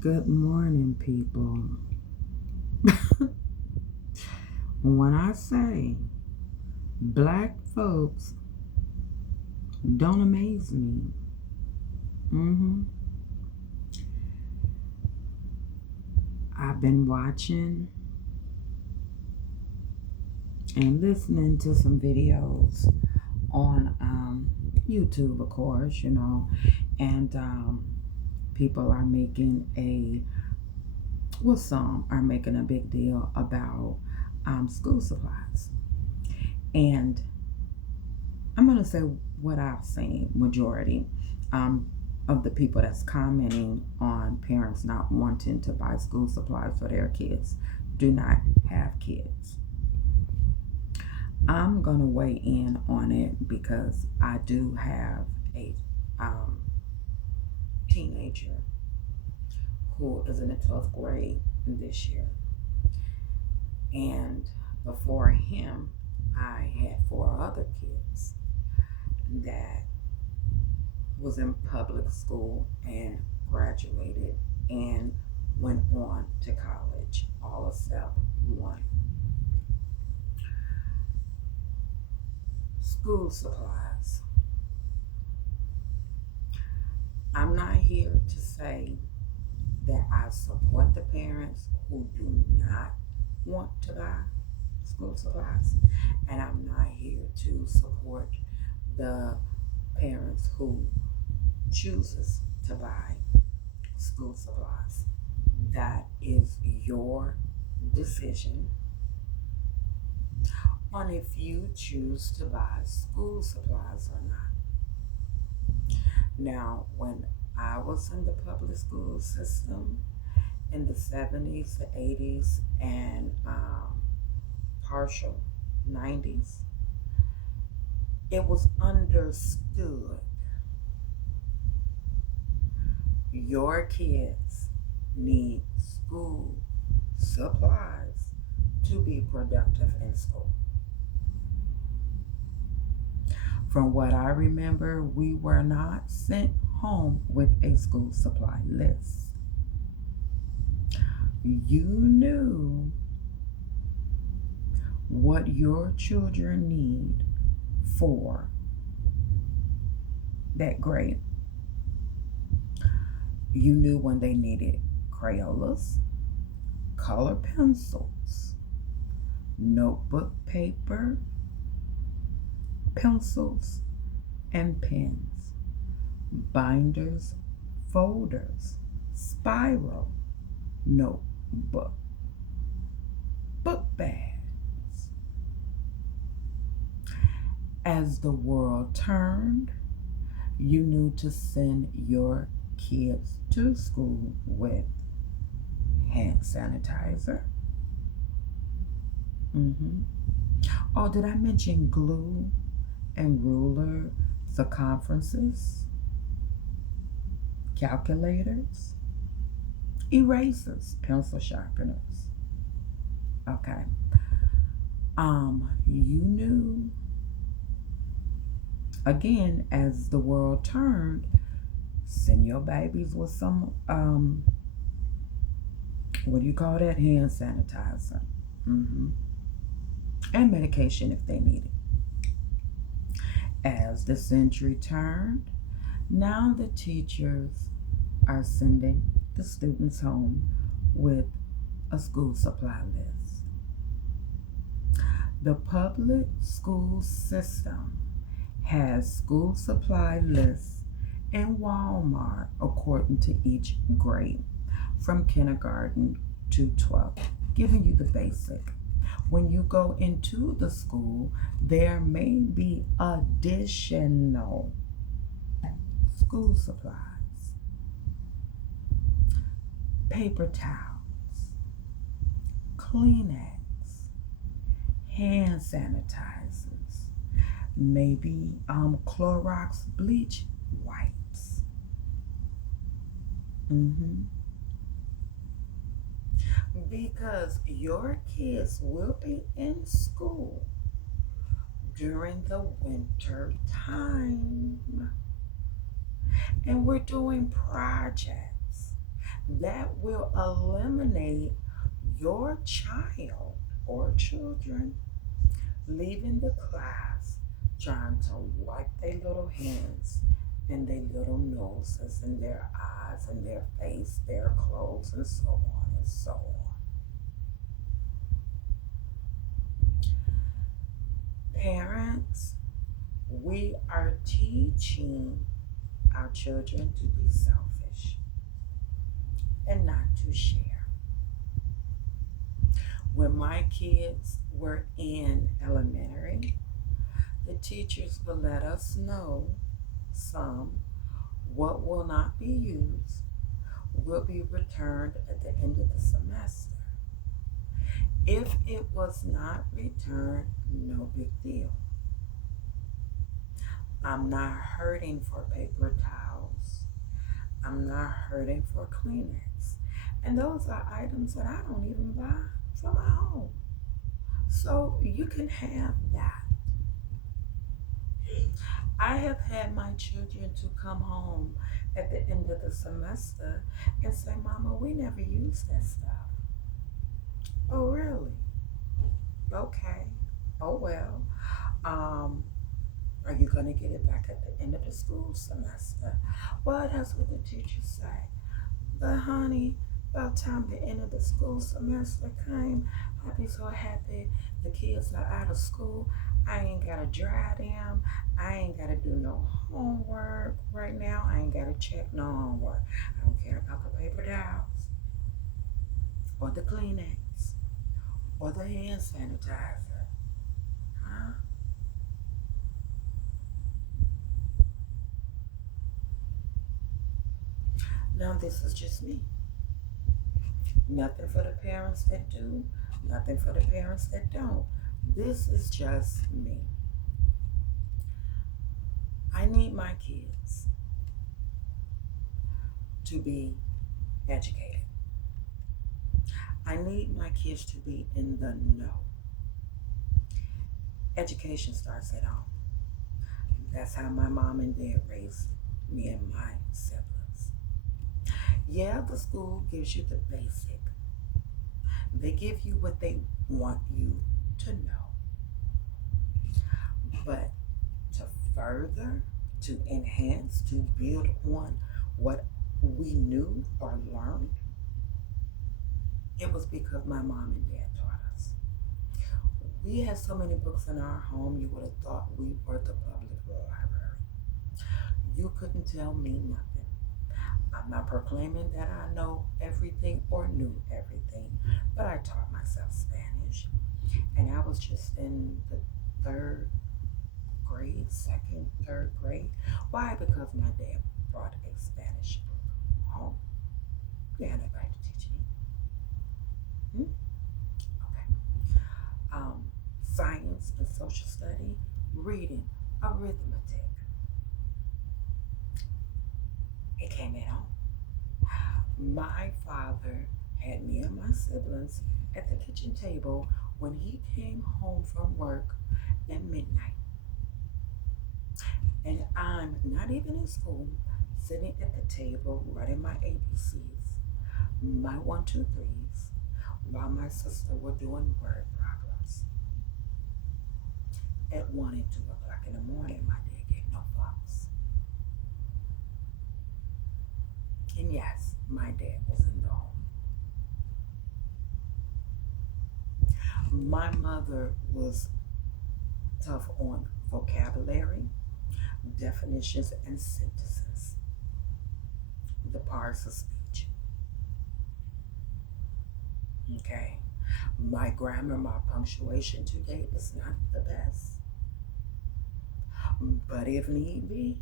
Good morning, people. When I say black folks don't amaze me, hmm I've been watching and listening to some videos on YouTube, of course, and people are making some are making a big deal about school supplies. And I'm going to say what I've seen, majority um, of the people that's commenting on parents not wanting to buy school supplies for their kids do not have kids. I'm going to weigh in on it because I do have a um, teenager who is in the 12th grade this year. And before him, I had four other kids that was in public school and graduated and went on to college, all except one. School supplies. I'm not here to say that I support the parents who do not want to buy school supplies, and I'm not here to support the parents who chooses to buy school supplies. That is your decision on if you choose to buy school supplies or not. Now, when I was in the public school system in the 70s, the 80s, and partial 90s, it was understood your kids need school supplies to be productive in school. From what I remember, we were not sent home with a school supply list. You knew what your children need for that grade. You knew when they needed Crayolas, color pencils, notebook paper, pencils, and pens, binders, folders, spiral, notebook, book bags. As the world turned, you knew to send your kids to school with hand sanitizer. hmm Oh, did I mention glue and ruler, circumferences, calculators, erasers, pencil sharpeners? Okay. You knew again as the world turned, send your babies with some what do you call that? Hand sanitizer. hmm And medication if they need it. As the century turned, now the teachers are sending the students home with a school supply list. The public school system has school supply lists in Walmart according to each grade from kindergarten to 12th, giving you the basic. When you go into the school, there may be additional school supplies, paper towels, Kleenex, hand sanitizers, maybe Clorox bleach wipes. hmm Because your kids will be in school during the winter time. And we're doing projects. that will eliminate your child or children leaving the class trying to wipe their little hands and their little noses and their eyes and their face, their clothes, and so on and so on. Parents, we are teaching our children to be selfish and not to share. When my kids were in elementary, the teachers will let us know some what will not be used will be returned at the end of the semester. If it was not returned, no big deal. I'm not hurting for paper towels. I'm not hurting for Kleenex. And those are items that I don't even buy for my home. So you can have that. I have had my children to come home at the end of the semester and say, Mama, we never used that stuff. Oh, really? Okay. Oh, well. Um, are you going to get it back at the end of the school semester? Well, that's what the teachers say. But, honey, by the time the end of the school semester came, I'd be so happy the kids are out of school. I ain't got to dry them. I ain't got to do no homework right now. I ain't got to check no homework. I don't care about the paper towels or the Kleenex or the hand sanitizer. Huh? Now, this is just me. Nothing for the parents that do, nothing for the parents that don't. This is just me. I need my kids to be educated. I need my kids to be in the know. Education starts at home. That's how my mom and dad raised me and my siblings. Yeah, the school gives you the basic. They give you what they want you to know. But to further, to enhance, to build on what we knew or learned, it was because my mom and dad taught us. We had so many books in our home, you would have thought we were the public library. You couldn't tell me nothing. I'm not proclaiming that I know everything or knew everything, but I taught myself Spanish. And I was just in the third grade, second, third grade. Why? Because my dad brought a Spanish book home. He had nobody to teach me. Hmm? Okay. Science and social study, reading, arithmetic. It came in home. My father had me and my siblings at the kitchen table when he came home from work at midnight. And I'm not even in school, sitting at the table writing my ABCs, my one, two, threes, while my sister were doing word problems. At 1 and 2 o'clock in the morning, my dad gave no fucks. And yes, my dad was in the home. My mother was tough on vocabulary, definitions, and sentences, the parts of speech. Okay. My grammar, my punctuation today is not the best. But if need be,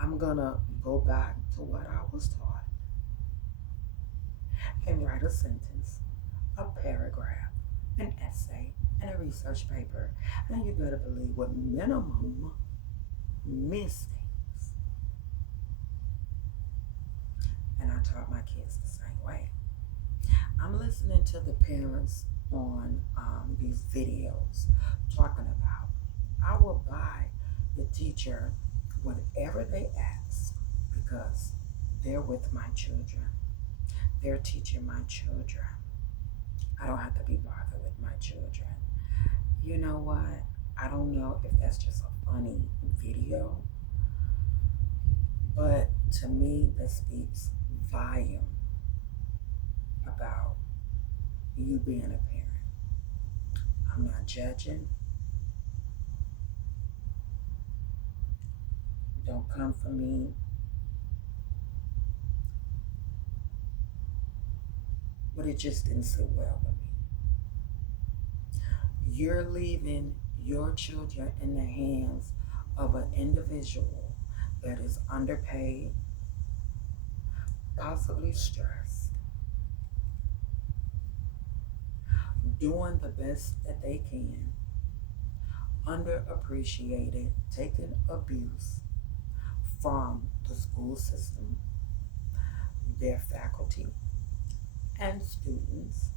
I'm gonna go back to what I was taught and write a sentence, a paragraph, an essay, and a research paper. And you better believe with minimum mistakes. And I taught my kids the same way. I'm listening to the parents on these videos talking about I will buy the teacher whatever they ask because They're with my children. They're teaching my children. I don't have to be bothered with my children. You know what? I don't know if that's just a funny video, but to me, that speaks volume about you being a parent. I'm not judging. Don't come for me. But it just didn't sit well with me. You're leaving your children in the hands of an individual that is underpaid, possibly stressed, doing the best that they can, underappreciated, taking abuse from the school system, their faculty and students,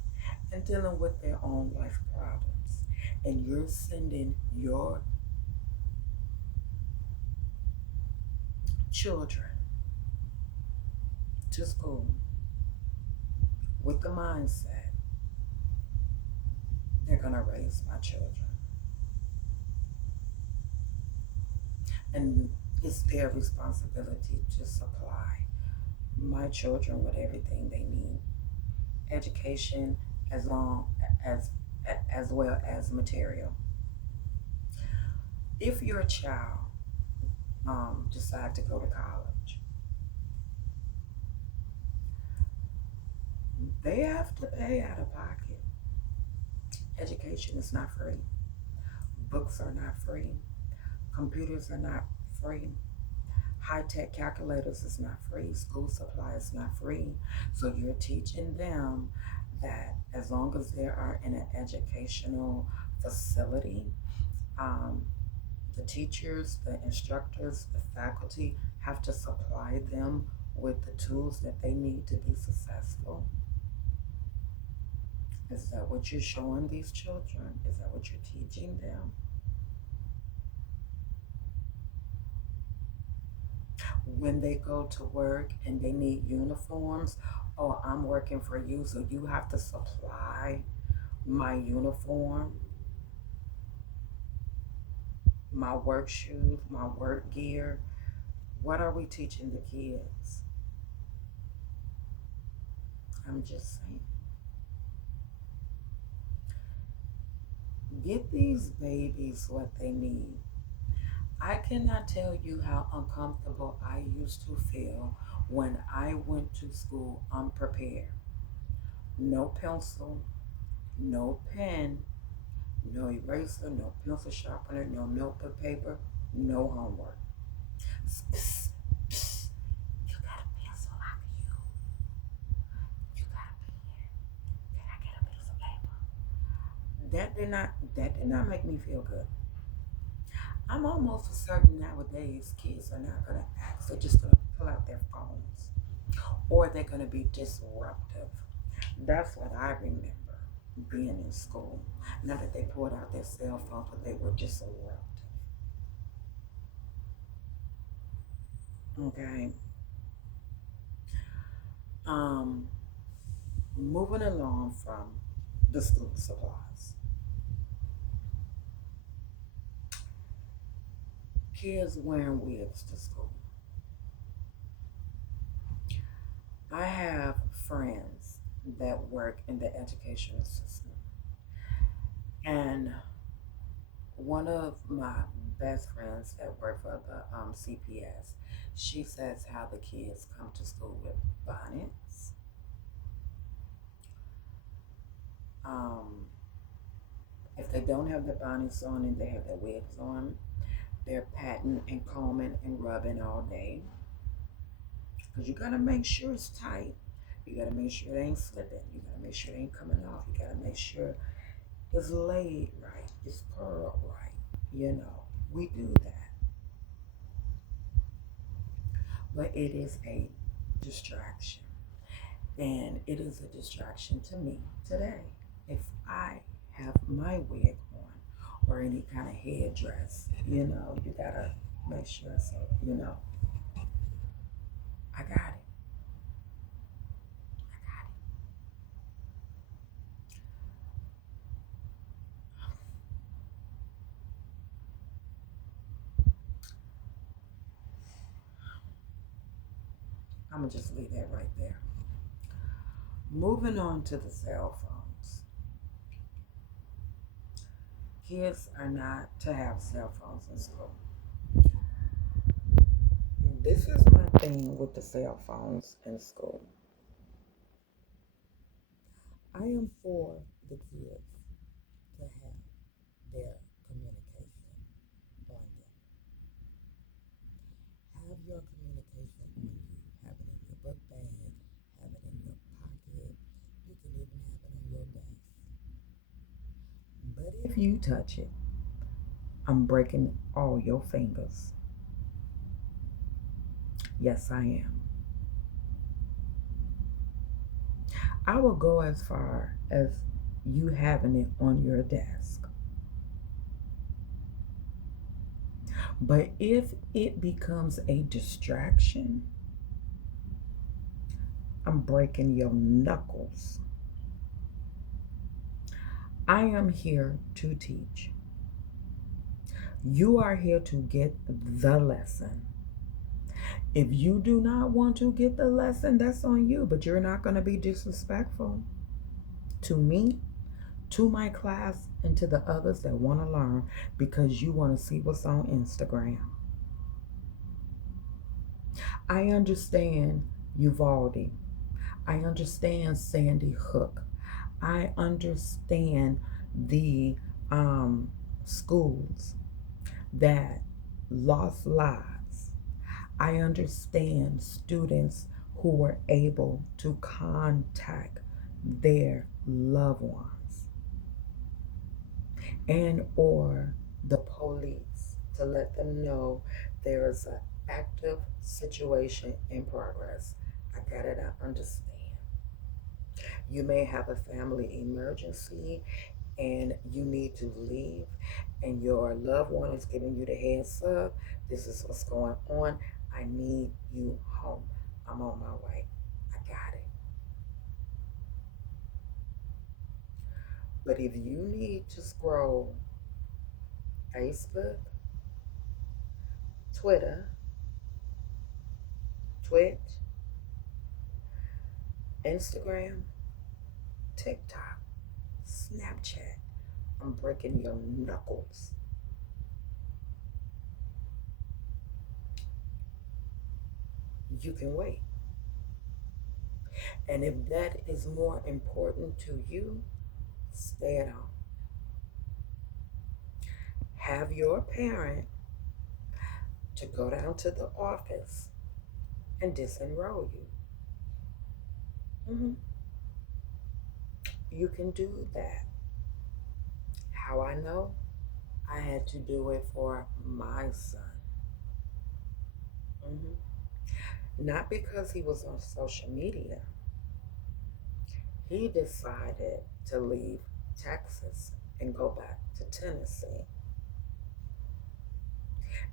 and dealing with their own life problems. And you're sending your children to school with the mindset they're going to raise my children. And it's their responsibility to supply my children with everything they need. Education as long as well as material. If your child decide to go to college, they have to pay out of pocket. Education is not free. Books are not free. Computers are not free. High-tech calculators is not free. School supply is not free. So you're teaching them that as long as they are in an educational facility, the teachers, the instructors, the faculty have to supply them with the tools that they need to be successful. Is that what you're showing these children? Is that what you're teaching them? When they go to work and they need uniforms, oh, I'm working for you, so you have to supply my uniform, my work shoes, my work gear. What are we teaching the kids? I'm just saying. Get these babies what they need. I cannot tell you how uncomfortable I used to feel when I went to school unprepared. No pencil, no pen, no eraser, no pencil sharpener, no notebook paper, no homework. Psst, psst, you got a pencil out of you. You got a pen. Can I get a piece of paper? That did not make me feel good. I'm almost certain nowadays kids are not gonna ask. They're just gonna pull out their phones. Or they're gonna be disruptive. That's what I remember being in school. Not that they pulled out their cell phones, but they were disruptive. Okay. Um, moving along from the school supplies. Kids wearing wigs to school. I have friends that work in the educational system. And one of my best friends that work for the CPS, she says how the kids come to school with bonnets, um, if they don't have their bonnets on and they have their wigs on, they're patting and combing and rubbing all day. Because you gotta make sure it's tight. You gotta make sure it ain't slipping. You gotta make sure it ain't coming off. You gotta make sure it's laid right. It's curled right. You know, we do that. But it is a distraction. And it is a distraction to me today. If I have my wig on or any kind of headdress, you gotta make sure so, I got it. I'm going to just leave that right there. Moving on to the cell phones. Kids are not to have cell phones in school. This is my thing with the cell phones in school. I am for the kids to have their communication on them. Have your communication on you. Have it in your book bag, have it in your pocket. You can even have it on your desk. But if you touch it, I'm breaking all your fingers. Yes, I am. I will go as far as you having it on your desk. But if it becomes a distraction, I'm breaking your knuckles. I am here to teach. You are here to get the lesson. If you do not want to get the lesson, that's on you, but you're not going to be disrespectful to me, to my class, and to the others that want to learn because you want to see what's on Instagram. I understand Uvalde. I understand Sandy Hook. I understand the schools that lost lives. I understand students who were able to contact their loved ones and or the police to let them know there is an active situation in progress. I got it, I understand. You may have a family emergency and you need to leave, and your loved one is giving you the heads up. This is what's going on. I need you home. I'm on my way. I got it. But if you need to scroll Facebook, Twitter, Twitch, Instagram, TikTok, Snapchat, I'm breaking your knuckles. You can wait. And if that is more important to you, stay at home. Have your parent to go down to the office and disenroll you. hmm You can do that. How I know? I had to do it for my son. hmm Not because he was on social media. He decided to leave Texas and go back to Tennessee.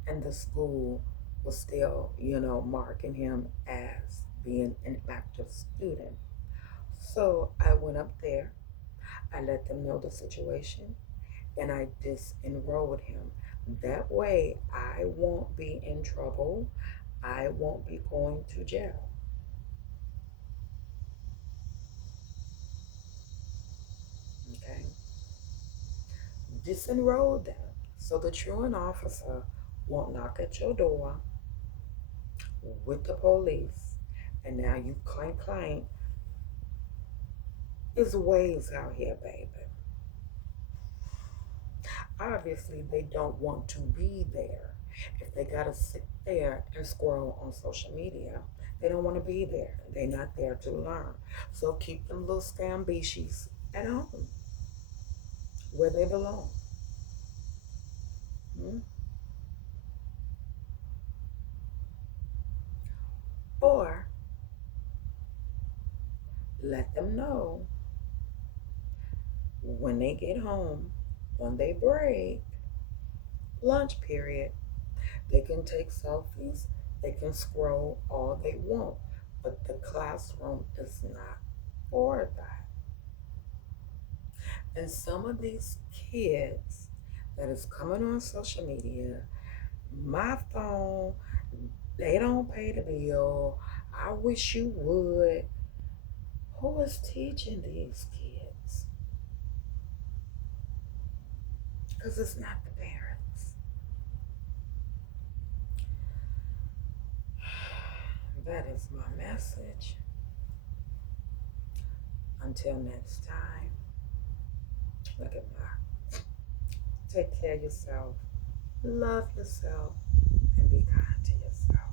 And the school was still, marking him as being an active student. So I went up there, I let them know the situation, and I disenrolled him. That way, I won't be in trouble. I won't be going to jail. Okay? Disenroll them so the truant officer won't knock at your door with the police. And now you clank clank. There's ways out here, baby. Obviously, they don't want to be there. If they gotta sit there and scroll on social media, they don't want to be there. They're not there to learn. So keep them little scambies at home where they belong. Hmm? Or let them know when they get home, on their break, lunch period, they can take selfies, they can scroll all they want, but the classroom is not for that. And some of these kids that is coming on social media, my phone, they don't pay the bill. I wish you would. Who is teaching these kids? Because it's not the parents. That is my message. Until next time, look at my. Take care of yourself, love yourself, and be kind to yourself.